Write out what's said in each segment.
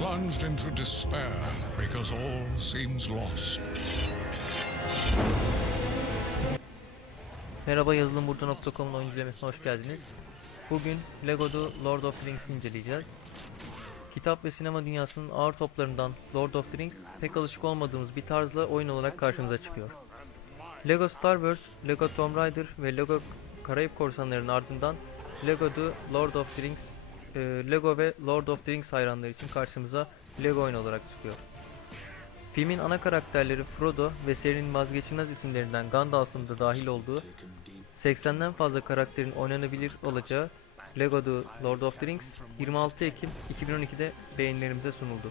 plunged into despair because all seems lost. Merhaba yazılımburcu.com'un oyun izlemesine hoş geldiniz. Bugün Lego'da Lord of the Rings'i inceleyeceğiz. Kitap ve sinema dünyasının ağır toplarından Lord of the Rings pek alışık olmadığımız bir tarzla oyun olarak karşımıza çıkıyor. Lego Star Wars, Lego Tomb Raider ve Lego Karayip Korsanları'nın ardından Lego'da Lord of the Rings, e, Lego ve Lord of the Rings hayranları için karşımıza Lego oyun olarak çıkıyor. Filmin ana karakterleri Frodo ve serinin vazgeçilmez isimlerinden Gandalf'ın da dahil olduğu 80'den fazla karakterin oynanabilir olacağı Lego The Lord of the Rings 26 Ekim 2012'de beğenilerimize sunuldu.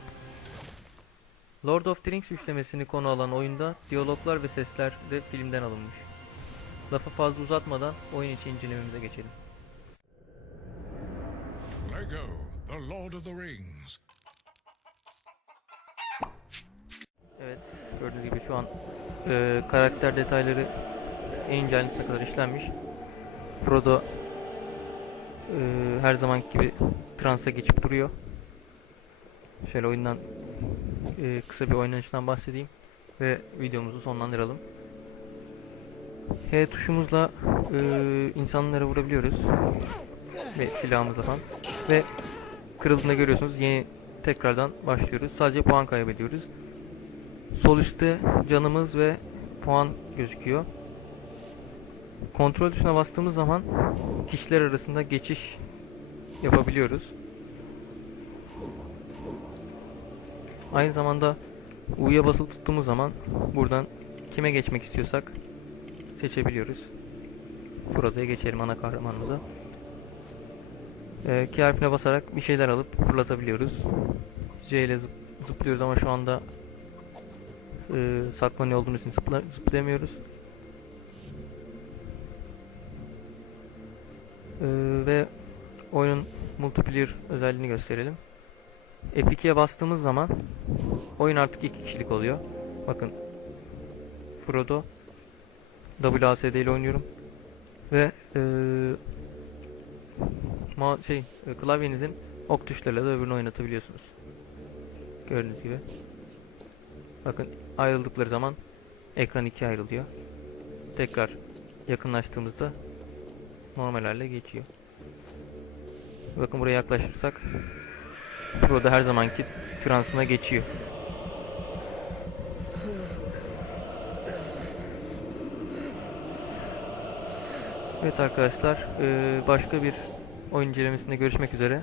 Lord of the Rings üçlemesini konu alan oyunda diyaloglar ve sesler de filmden alınmış. Lafı fazla uzatmadan oyun içi incelememize geçelim. Lego, the Lord of the Rings. Evet, gördüğünüz gibi şu an e, karakter detayları en ince kadar işlenmiş. Frodo e, her zamanki gibi transa geçip duruyor. Şöyle oyundan e, kısa bir oynanıştan bahsedeyim ve videomuzu sonlandıralım. H tuşumuzla e, insanlara vurabiliyoruz ve silahımızla falan ve kırıldığında görüyorsunuz yeni tekrardan başlıyoruz. Sadece puan kaybediyoruz. Sol üstte canımız ve puan gözüküyor. Kontrol tuşuna bastığımız zaman kişiler arasında geçiş yapabiliyoruz. Aynı zamanda U'ya basılı tuttuğumuz zaman buradan kime geçmek istiyorsak seçebiliyoruz. Frodo'ya geçelim ana kahramanımıza. Ee, K harfine basarak bir şeyler alıp fırlatabiliyoruz. C ile zıp- zıplıyoruz ama şu anda e, saklanıyor olduğumuz için zıpla, zıplayamıyoruz. E, ve oyunun multiplayer özelliğini gösterelim. F2'ye bastığımız zaman oyun artık iki kişilik oluyor. Bakın Frodo WASD ile oynuyorum ve e, şey e, klavyenizin ok tuşlarıyla da öbürünü oynatabiliyorsunuz. Gördüğünüz gibi. Bakın ayrıldıkları zaman ekran ikiye ayrılıyor. Tekrar yakınlaştığımızda normal hale geçiyor. Bakın buraya yaklaşırsak burada her zamanki transına geçiyor. Evet arkadaşlar eee, başka bir oyun incelemesinde görüşmek üzere.